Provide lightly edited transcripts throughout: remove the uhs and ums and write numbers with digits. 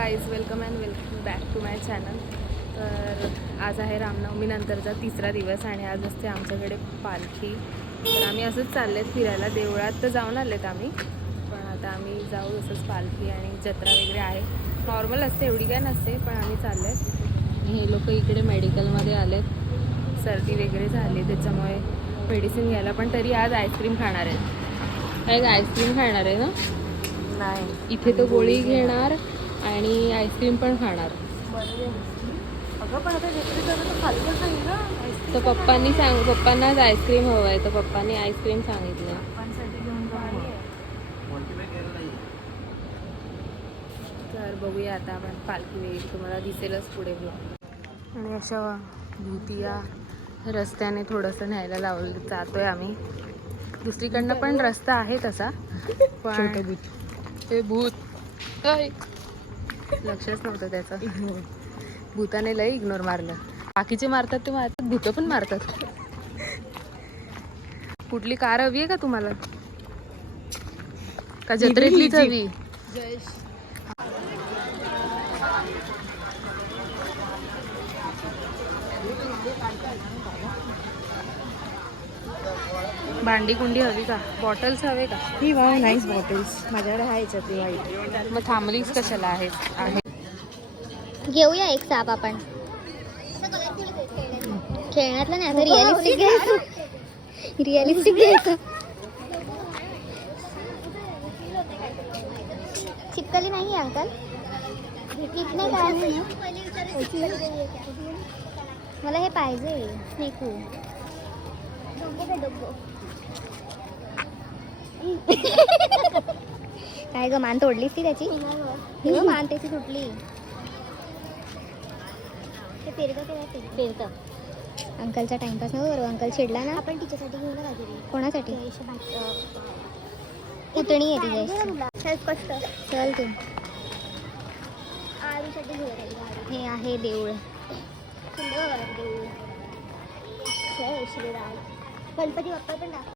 Guys, welcome back to my channel. तर आज आहे रामनवमीनंतरचा तिसरा दिवस आणि आज असते आमच्याकडे पालखी. तर आम्ही असंच चाललेत फिरायला. देवळात तर जाऊन आलेत आम्ही, पण आता आम्ही जाऊ असंच. पालखी आणि जत्रा वगैरे आहे, नॉर्मल असते, एवढी काय नसते, पण आम्ही चाललेत. हे लोक इकडे मेडिकलमध्ये आलेत, सर्दी वगैरे झाली त्याच्यामुळे मेडिसिन घ्यायला. पण तरी आज आईस्क्रीम खाणार आहेत. काय आईस्क्रीम खाणार आहे ना? नाही, इथे तो गोळी घेणार आणि आईस्क्रीम पण खाणार. अगं पण आता जत्री तर खाल्लं नाही ना. तर पप्पांनाच आईस्क्रीम हवं आहे, तर पप्पांनी आईस्क्रीम सांगितलं. पप्पांसाठी घेऊन जाऊ. तर बघूया आता आपण पालखी वगैरे, तुम्हाला दिसेलच पुढे ब्लॉग. आणि अशा भूतिया रस्त्याने थोडंसं न्यायला लावलं जातोय आम्ही. दुसरीकडनं पण रस्ता आहे तसा, पण ते भूत लक्षच नव्हतं त्याचं. भूताने लय इग्नोर मारलं. बाकीचे मारतात ते मारतात, भूत पण मारतात. कुठली कार हवी आहे का तुम्हाला? का जत्रेतलीच हवी? भांडी कुंडी हवी का? बॉटल्स हवे का? ही वाव नाईस बॉटल्स माझ्याकडे आहे याच्यातली वाईट. मग थांबलीच कशाला आहे? घेऊया एक साप आपण. खेळण्यातलं नाही, आता रिअलिस्टिक घ्यायचं. रिअलिस्टिक घ्यायचं. चिपकली नाही अंकल? नाही काय? मला हे पाहिजे स्नेकू. काय ग, मान तोडलीस ती त्याची? मान त्याची तुटली. अंकलचा टाइमपास नको करू. अंकल चिडला ना. आपण तिच्यासाठी घेऊ ना काहीतरी. कोणासाठी? पुतणी आहे तिच्या. चल तू. हे आहे देऊळ. श्रीराम गणपती बाप्पा पण दाखव.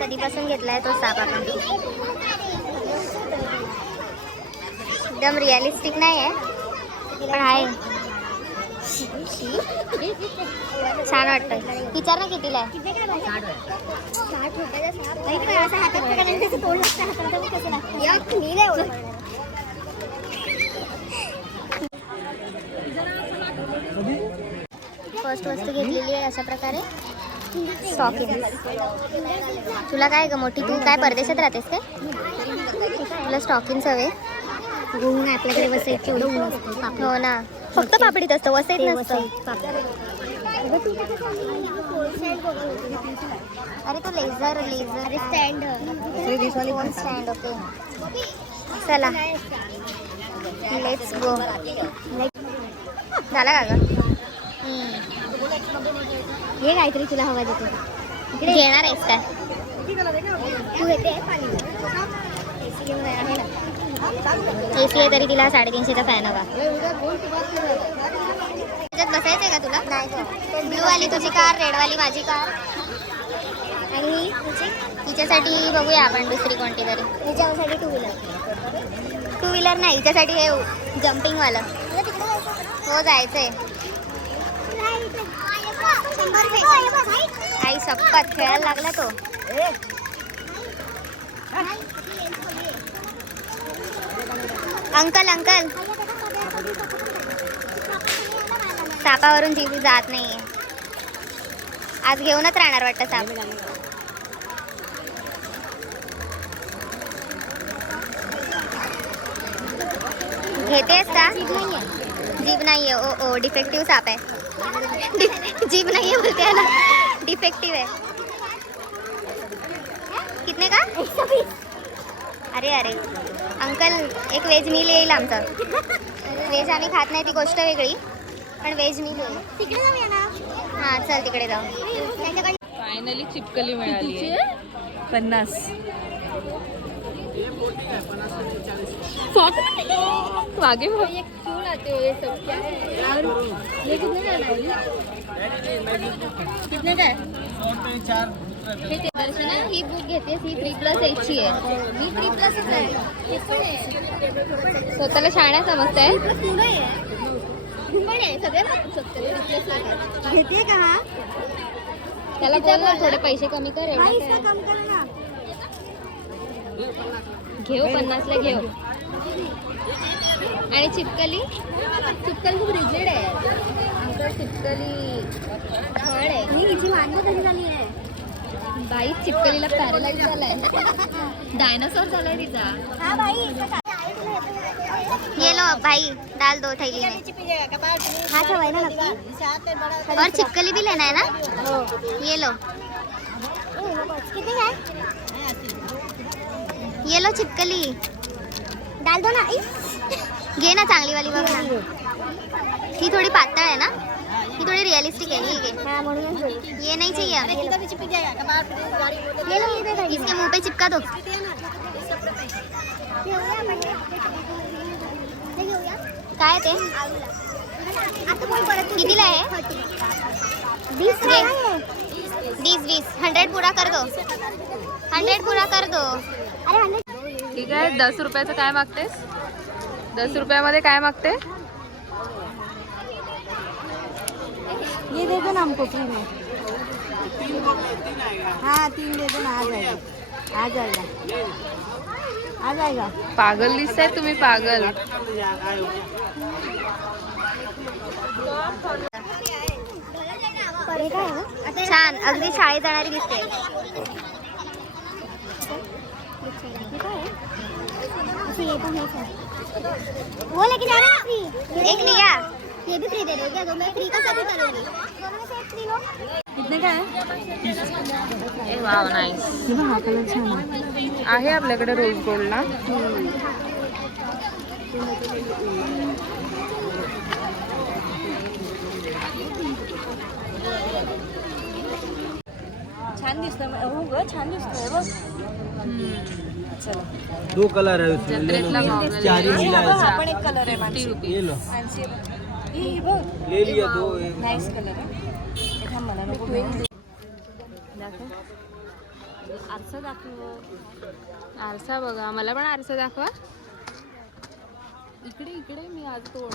कधीपासून घेतलाय तो साप आपण? एकदम रिअलिस्टिक नाही आहे, पण आहे. छान वाटतं. विचार ना कितीला आहे? फर्स्ट वस्तू घेतलेली आहे अशा प्रकारे. स्टॉकिंग. तुला काय ग मोठी, तू काय परदेशात राहतेस ते? तुला स्टॉकिंग्स हवे? ऊन आपल्याकडे वसईत एवढं ऊन असतं. हो ना, फक्त पापडीत असतं, वसईत नसतं. अरे तो लेझर स्टँड. स्टँड. ओके चला लेट्स गो. झाला का ग? हे काहीतरी तुला हवा देते. घेणार आहेस काय? तू घेते? एसी आहे तरी तिला 350चा फॅन हवा. त्याच्यात बसायचंय का तुला? नाही. ब्लू वाली तुझी कार, रेड वाली माझी कार. आणि तिच्यासाठी बघूया आपण दुसरी कोणती तरी. तिच्यासाठी टू व्हीलर नाही, हिच्यासाठी हे जम्पिंग वालं. हो जायचंय. आई शपथ, खेळायला लागला तो. अंकल सापावरून जीव जात नाहीये. आज घेऊनच राहणार वाटतं साप. घेतेस का? जीभ नाहीये. ओ डिफेक्टिव्ह साप आहे. जीभ नाहीये बोलते याला, डिफेक्टिव्ह आहे. कितने का? अरे अरे अंकल एक व्हेज मील येईल आमचं. व्हेज आम्ही खात नाही ती गोष्ट वेगळी, पण व्हेज मील येईल. तिकडे जाऊया ना. हां चल तिकडे जाऊ. फायनली चिपकली मिळाली आहे. 50 मागे क्यों लाते हो ये सब, क्या है ये कितने का है? दर्शना ही बुक घेतेस ही 3+8 ची आहे. मी 3+च आहे. स्वतःला शाळा समजताय. सगळे वापरू शकतो. घेते का हा? त्याला बोल ना थोडे पैसे कमी कर. एवढं कम कर ना. घेऊ 50ला घेऊ. आणि चिपकली खूप रिजिड आहे. आमचं चिपकली फळ आहे. हिची मांडणं कधी झाली आहे? बाई चिपकलीला पॅरालाइज झालाय. डायनासोर झालाय तिचा. ये लो भाई डाल दो थैली में. हाँ चवाई ना लगता. और चिपकली भी लेना है ना. ये लो. कितनी है? ये लो चिपकली. डाल दो ना. घे ना चांगली वाली बघ ना. ही थोड़ी पातळ है ना. ही थोड़ी रियलिस्टिक है. ये घे. हाँ म्हणूनच बोलली. ये नहीं चाहिए हमें. ये लो ये दे भाई. इसके मुंह पे चिपका दो. काय ते कितीला आहे? 20 100 पूरा कर दो. 100 पूरा कर दो. ठीक आहे. 10 रुपयाचं काय मागतेस? 10 रुपयामध्ये काय मागते? ये दे दो ना हमको फ्री में. हाँ 3 दे दो ना. आ जाएगा. आ जाएगा. पागल दिसताय तुम्ही, पागल. छान अगदी शाळेत जाणारी दिसते. वो लेके जा रहा है फ्री. एक लिया. ये भी फ्री दे दो क्या? दो मैं फ्री का सभी करूँगी. दोनों में से एक फ्री लो. कितने का है? Wow nice. हा कलर छान आहे. आहे आपल्याकडे रोज गोल्डला. छान दिसतोय. हो ग छान दिसतोय बघ. चला 2 कलर है उसमें. ले लो. जत्रेतला गॉगल. चार ही मिला है. हा पण एक कलर आहे. 50 ये रुपीज. लो. ही बघ ले लिया 2. नाईस कलर आहे. हे थांब मला नको. आरसा दाखव. आरसा बघा. मला पण आरसा दाखवा. इकडे इकडे मी आज तोंड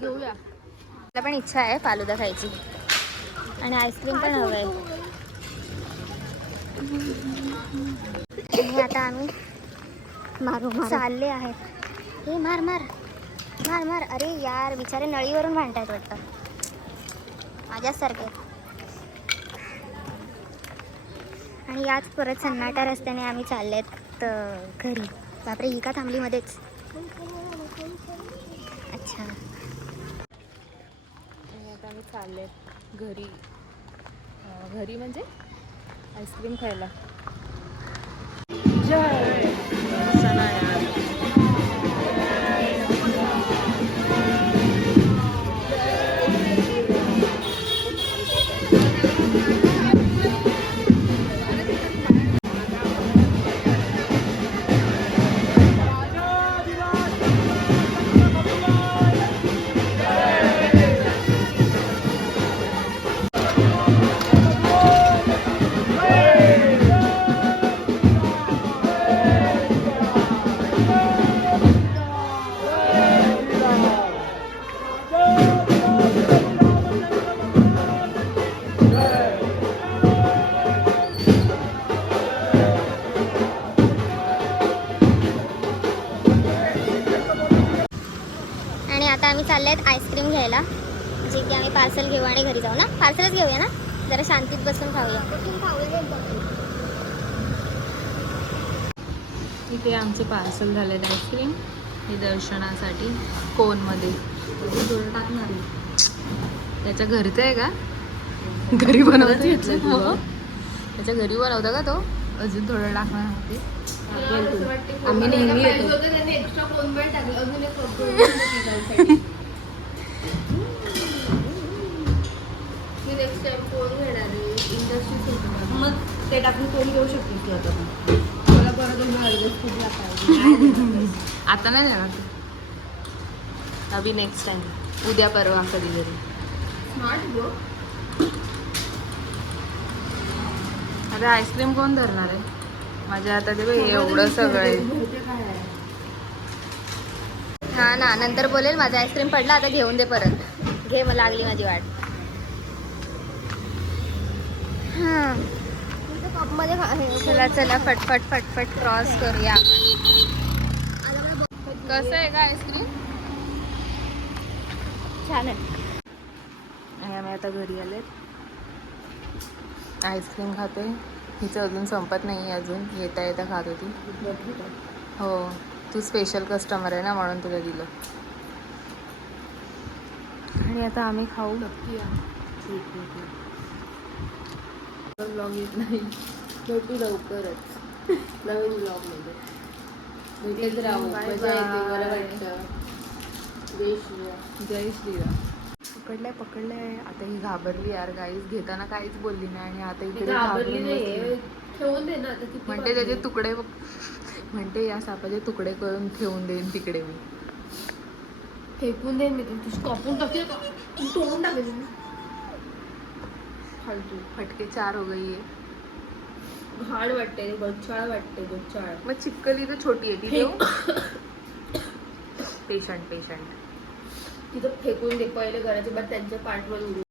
घेऊया. मला पण इच्छा आहे फालुदा खायची आणि आईस्क्रीम पण हवं आहे. आणि आता आम्ही मारो चालले आहेत. हे मार मार मार मार. अरे यार बिचारे नळीवरून भांडतायत वाटतं माझ्यासारखे. आणि याच परत सन्नाटा रस्त्याने आम्ही चाललेत घरी. बापरे ही का थांबली मध्येच. अच्छा आणि आता आम्ही चालले घरी. घरी म्हणजे आईस्क्रीम खायला. आता आम्ही चालले आहेत आईस्क्रीम घ्यायला. जे की आम्ही पार्सल घेऊ आणि घरी जाऊ ना. पार्सलच घेऊया ना. जरा शांतीत बसून खाऊया. इथे आमचे पार्सल झालेलं आईस्क्रीम. हे दर्शनासाठी कोनमध्ये टाकणार. त्याच्या घरचं आहे का? घरी बनवते. त्याच्या घरी बनवता का तो अजून थोडं टाकणार होते. आम्ही नेहमी येतो. मग ते टाकून कोण घेऊ शकतो तू आता पण. मला परत खूप आता नाही जाणार तू. अभि नेक्स्ट टाइम उद्या परवा कधीतरी. Smart bro. अरे आईस्क्रीम कोण धरणार आहे माझ्या हातात आहे बघ, एवढं सगळं आहे. हा ना, नंतर बोलेल माझा आईस्क्रीम पडला आता घेऊन दे परत. घे, मला लागली माझी वाट. हां, कपमध्ये चला चला फटफट फटफट क्रॉस करूया आपण. कसं आहे का आईस्क्रीम? छान आहे. आणि आम्ही आता घरी आलेत. आईस्क्रीम खाते. हिचं अजून संपत नाही आहे, अजून येता येता खात होती. हो, तू स्पेशल कस्टमर आहे ना म्हणून तुला दिलं. आणि आता आम्ही खाऊ. ब्लॉग येत नाही. भेटू लवकरच नवीन ब्लॉगमध्ये. भेटत राहू. Bye मजा येते bye. मला वाटतं. जय श्रीराम. जय श्रीराम. पकडलंय. आता ही घाबरली यार गाईस, घेताना काहीच बोलली नाही आणि आता इकडे घाबरली घाबरून नाहीये. बसली. ठेवून दे ना आता. किती म्हणते त्याचे तुकडे म्हणते या सापाचे तुकडे करून ठेवून देईन तिकडे मी. फेकून दे मी तुझी कापून टाकेल का? तोडून टाकेल मी. फालतू फटके 4 हो गई है. घाण वाटते, गोच्छाळ वाटते, गोच्छाळ. मग चिपकली तर छोटी आहे ती. पेशंट तिथं फेकून दे पहिले घराच्या बाद त्यांच्या पाठवर उडून.